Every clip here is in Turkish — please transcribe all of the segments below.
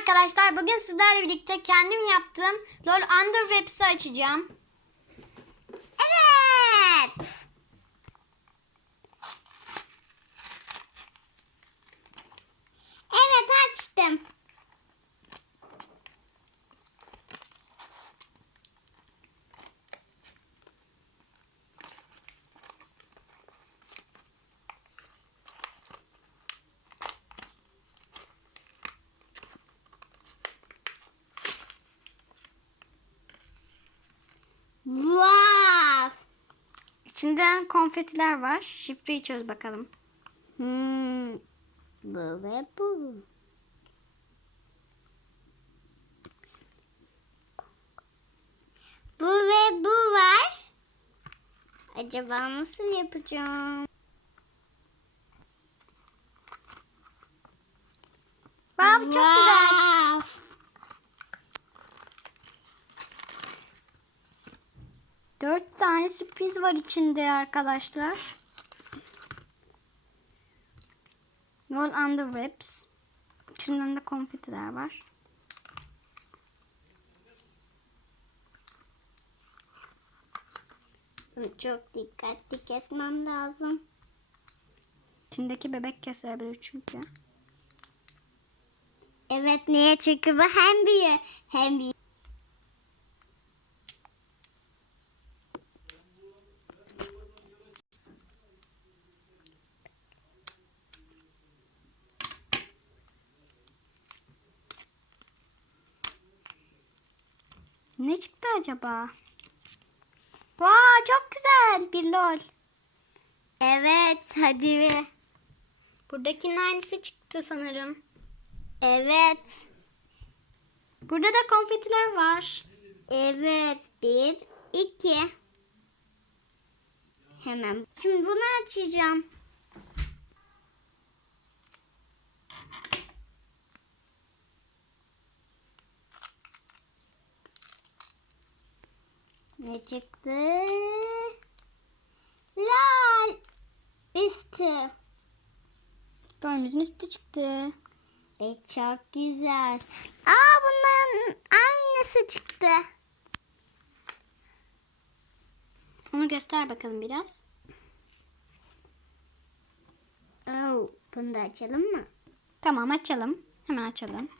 arkadaşlar. Bugün sizlerle birlikte kendim yaptığım LOL Under Wraps'ı açacağım. Evet. Evet açtım. Wow. İçinde konfetiler var. Şifreyi çöz bakalım. Hmm. Bu ve bu. Bu ve bu var. Acaba nasıl yapacağım? Wow, çok güzel. Dört tane sürpriz var içinde arkadaşlar. Roll under wraps. İçinden de konfetiler var. Çok dikkatli kesmem lazım. İçindeki bebek kesebilir çünkü. Evet niye? Çünkü bu hem büyüğü hem büyük. Ne çıktı acaba? Vay çok güzel bir lol. Evet hadi be. Buradakinin aynısı çıktı sanırım. Evet. Burada da konfetiler var. Evet bir iki. Hemen. Şimdi bunu açacağım. Ne çıktı? Lal üstü. Dolmumuzun üstü çıktı. Ve çok güzel. Aa bunların aynısı çıktı. Onu göster bakalım biraz. Oh, bunu da açalım mı? Tamam açalım. Hemen açalım.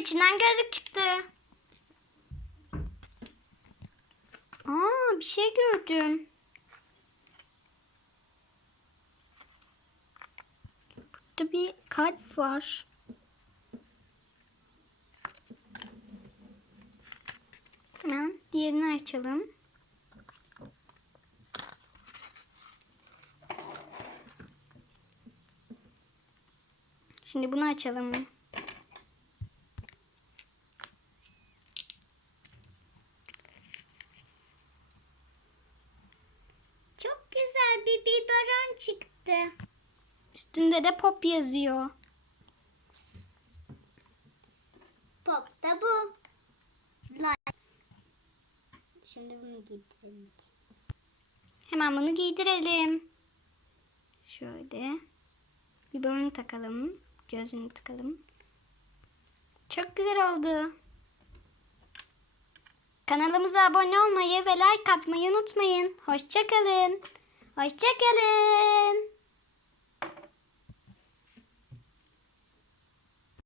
içinden gözlük çıktı. Aa bir şey gördüm. Burada bir kalp var. Hemen diğerini açalım. Şimdi bunu açalım. Çok güzel bir biberon çıktı. Üstünde de pop yazıyor. Pop da bu. Like. Şimdi bunu giydirelim. Hemen bunu giydirelim. Şöyle. Biberonu takalım. Gözünü takalım. Çok güzel oldu. Kanalımıza abone olmayı ve like atmayı unutmayın. Hoşçakalın. Hoşçakalın.